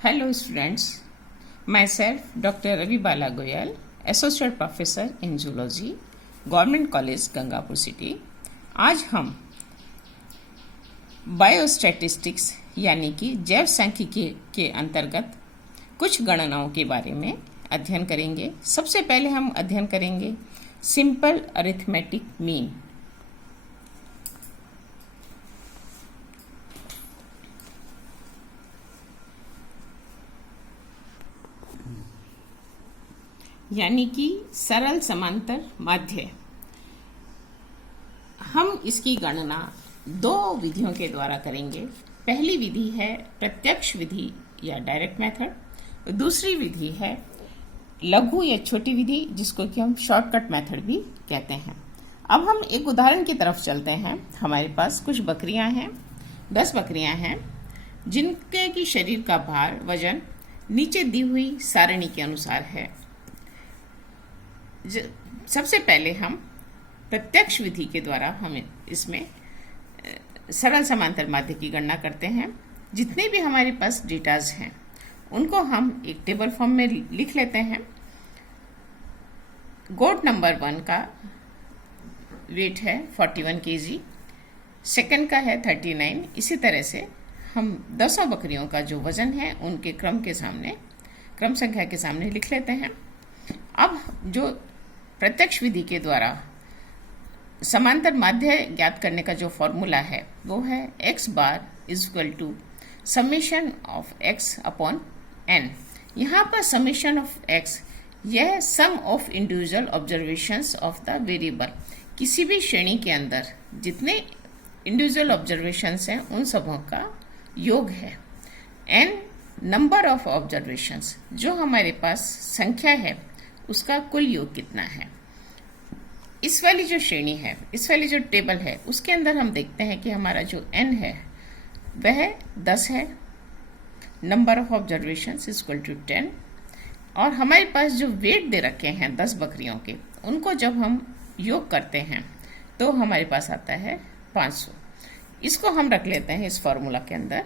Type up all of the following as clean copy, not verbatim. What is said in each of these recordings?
Hello students, myself Dr. Ravi Bala Goyal, Associate Professor in Zoology, Government College Gangapur city. आज हम biostatistics यानी कि जैव सांख्यिकी के अंतर्गत कुछ गणनाओं के बारे में अध्ययन करेंगे। सबसे पहले हम अध्ययन करेंगे सिंपल अरिथमेटिक मीन। यानी कि सरल समांतर माध्य। हम इसकी गणना दो विधियों के द्वारा करेंगे। पहली विधि है प्रत्यक्ष विधि या डायरेक्ट मेथड, दूसरी विधि है लघु या छोटी विधि जिसको कि हम शॉर्टकट मेथड भी कहते हैं। अब हम एक उदाहरण की तरफ चलते हैं। हमारे पास कुछ बकरियां हैं, 10 बकरियां हैं जिनके की शरीर का भार वजन नीचे दी हुई सारणी के अनुसार है। सबसे पहले हम प्रत्यक्ष विधि के द्वारा हम इसमें सरल समांतर माध्य की गणना करते हैं। जितने भी हमारे पास डेटाज हैं उनको हम एक टेबल फॉर्म में लिख लेते हैं। गोट नंबर 1 का वेट है 41 kg, सेकंड का है 39। इसी तरह से हम 10 बकरियों का जो वजन है उनके क्रम संख्या के सामने लिख लेते हैं। अब जो प्रत्यक्ष विधि के द्वारा समांतर माध्य ज्ञात करने का जो फॉर्मूला है वो है x bar is equal to summation of x upon n। यहाँ पर समेशन ऑफ x यह sum of individual observations of the variable. किसी भी श्रेणी के अंदर जितने इंडिविजुअल ऑब्जर्वेशंस हैं उन सबों का योग है। n नंबर ऑफ ऑब्जर्वेशंस, जो हमारे पास संख्या है उसका कुल योग कितना है। इस वाली जो श्रेणी है, इस वाली जो टेबल है, उसके अंदर हम देखते हैं कि हमारा जो n है वह 10 है, number of observations is equal to 10, और हमारे पास जो वेट दे रखे हैं 10 बकरियों के, उनको जब हम योग करते हैं तो हमारे पास आता है 500। इसको हम रख लेते हैं इस फॉर्मूला के अंदर।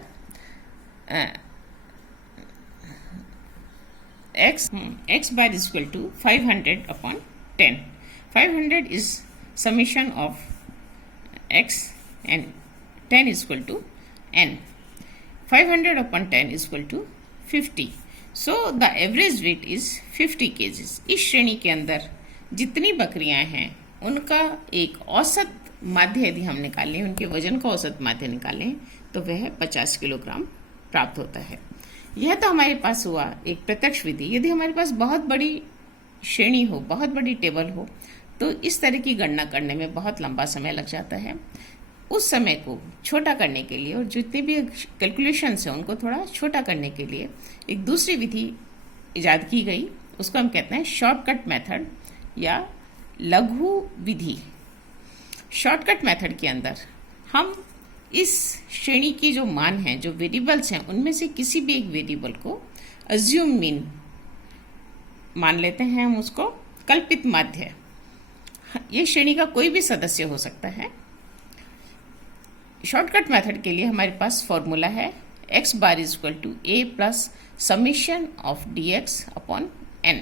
x bar is equal to 500 upon 10. 500 is summation of x and 10 is equal to n. 500 upon 10 is equal to 50. So the average weight is 50 kgs. इस श्रेणी के अंदर जितनी बकरियां हैं उनका एक औसत माध्य यदि हम निकालें, उनके वजन का औसत माध्य निकालें तो वह 50 किलोग्राम प्राप्त होता है। यह तो हमारे पास हुआ एक प्रत्यक्ष विधि। यदि हमारे पास बहुत बड़ी श्रेणी हो, बहुत बड़ी टेबल हो, तो इस तरह की गणना करने में बहुत लंबा समय लग जाता है। उस समय को छोटा करने के लिए और जितने भी कैलकुलेशंस हैं उनको थोड़ा छोटा करने के लिए एक दूसरी विधि इजाद की गई। उसको हम कहते हैं शॉर्टकट मेथड या लघु विधि। शॉर्टकट मेथड के अंदर हम इस श्रेणी की जो मान हैं, जो वेरिएबल्स हैं, उनमें से किसी भी एक वेरिएबल को अज्यूम मीन मान लेते हैं। हम उसको कल्पित माध्य, ये श्रेणी का कोई भी सदस्य हो सकता है। शॉर्टकट मेथड के लिए हमारे पास फॉर्मूला है x bar is equal to a plus summation of dx upon n।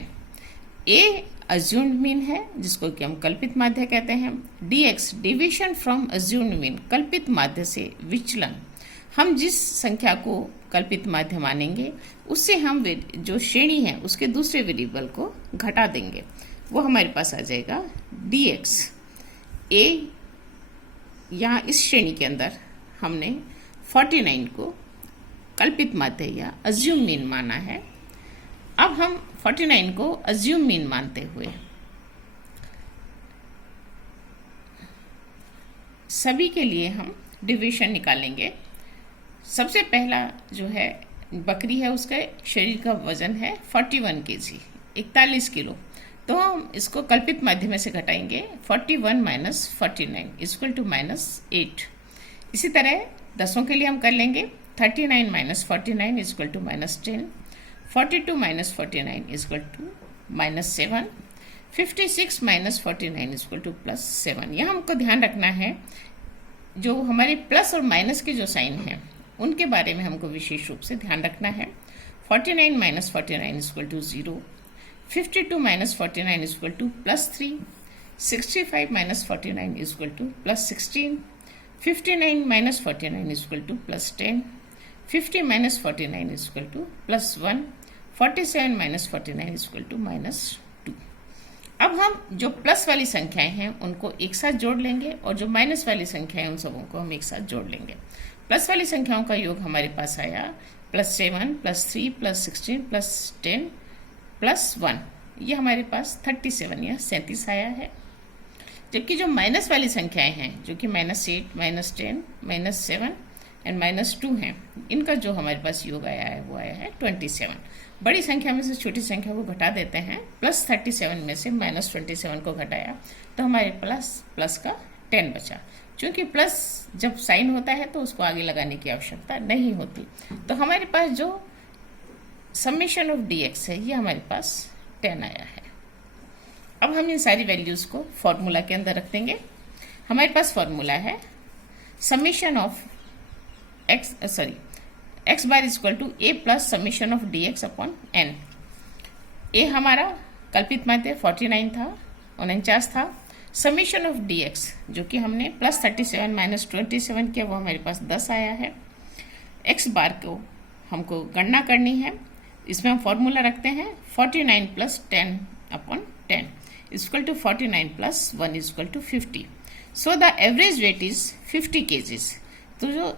a assumed mean है जिसको कि हम कल्पित माध्य कहते हैं। dx deviation from assumed mean, कल्पित माध्य से विचलन। हम जिस संख्या को कल्पित माध्य मानेंगे उससे हम जो श्रेणी है उसके दूसरे वेरिएबल को घटा देंगे, वो हमारे पास आ जाएगा dx। a यहाँ इस श्रेणी के अंदर हमने 49 को कल्पित माध्य या अज्यूम मीन माना है। अब हम 49 को अज्यूम मीन मानते हुए सभी के लिए हम डिवीजन निकालेंगे। सबसे पहला जो है बकरी है, उसका शरीर का वजन है 41 kg, 41 किलो। तो हम इसको कल्पित माध्य में से घटाएंगे। 41 माइनस 49 इक्वल टू -8। इसी तरह 10 के लिए हम कर लेंगे। 39 minus 49 equal to -10। 42 minus 49 equal to -7। 56 minus 49 equal to +7। यह हमको ध्यान रखना है, जो हमारे प्लस और माइनस के जो साइन हैं उनके बारे में हमको विशेष रूप से ध्यान रखना है। 49 minus 49 is equal to 0. 52 minus 49 is equal to plus 3. 65 minus 49 is equal to plus 16. 59 minus 49 is equal to plus 10. 50 minus 49 is equal to plus 1. 47 minus 49 is equal to minus 2. अब हम जो प्लस वाली संख्याएं हैं उनको एक साथ जोड़ लेंगे और जो माइनस वाली संख्याएं उन सबों को हम एक साथ जोड़ लेंगे। प्लस वाली संख्याओं का योग हमारे पास आया plus 7 plus 3 plus 16 plus 10 plus 1, ये हमारे पास 37 या 37 आया है। जबकि जो माइनस वाली संख्याएं हैं जो कि -8 -10 -7 एंड -2 हैं, इनका जो हमारे पास योग आया है वो आया है 27। बड़ी संख्या में से छोटी संख्या को घटा देते हैं, प्लस 37 में से -27 को घटाया तो हमारे प्लस का 10 बचा। क्योंकि प्लस जब साइन होता है तो उसको आगे लगाने की आवश्यकता नहीं होती, तो हमारे पास जो समेशन ऑफ dx है ये हमारे पास 10 आया है। अब हम इन सारी वैल्यूज को फॉर्मूला के अंदर रख देंगे। हमारे पास फॉर्मूला है summation of x bar is equal to a plus summation of dx upon n। a हमारा कल्पित माध्य 49 था, 49 था। समेशन ऑफ dx जो कि हमने प्लस 37 माइनस 27 किया वो हमारे पास 10 आया है। x बार को हमको गणना करनी है, इसमें हम फॉर्मूला रखते हैं 49 plus 10 upon 10 is equal to 49 plus 1 is equal to 50. So the average weight is 50 kgs. तो जो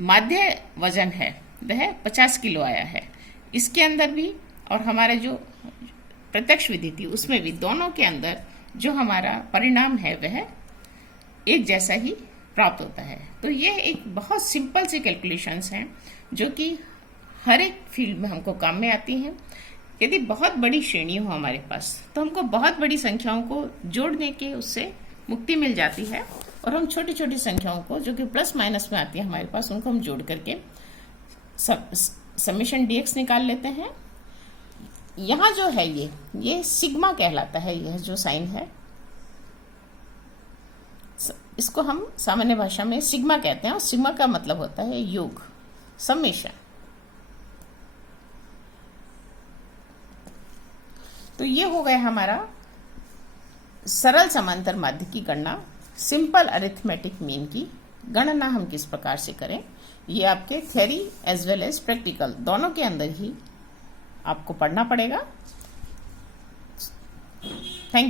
माध्य वजन है वह 50 किलो आया है। इसके अंदर भी और हमारे जो प्रत्यक्ष विधि थी उसमें भी, दोनों के अंदर जो हमारा परिणाम है वह एक जैसा ही प्राप्त होता है। तो ये एक बहुत सिंपल सी कैलकुलेशंस हैं जो कि हर एक फील्ड में हमको काम में आती हैं। यदि बहुत बड़ी श्रेणी हो हमारे पास तो हमको बहुत बड़ी संख्याओं को जोड़ने के उससे मुक्ति मिल जाती है, और हम छोटी छोटी संख्याओं को जो कि प्लस माइनस में आती है हमारे पास उनको हम जोड़ करके समेशन dx निकाल लेते हैं। यहाँ जो है ये सिग्मा कहलाता है। यह जो साइन है इसको हम सामान्य भाषा में सिग्मा कहते हैं, और सिग्मा का मतलब होता है योग, समेशन। तो ये हो गया हमारा सरल समांतर माध्य की गणना। सिंपल अरिथमेटिक मीन की गणना हम किस प्रकार से करें, ये आपके theory as well as practical दोनों के अंदर ही आपको पढ़ना पड़ेगा।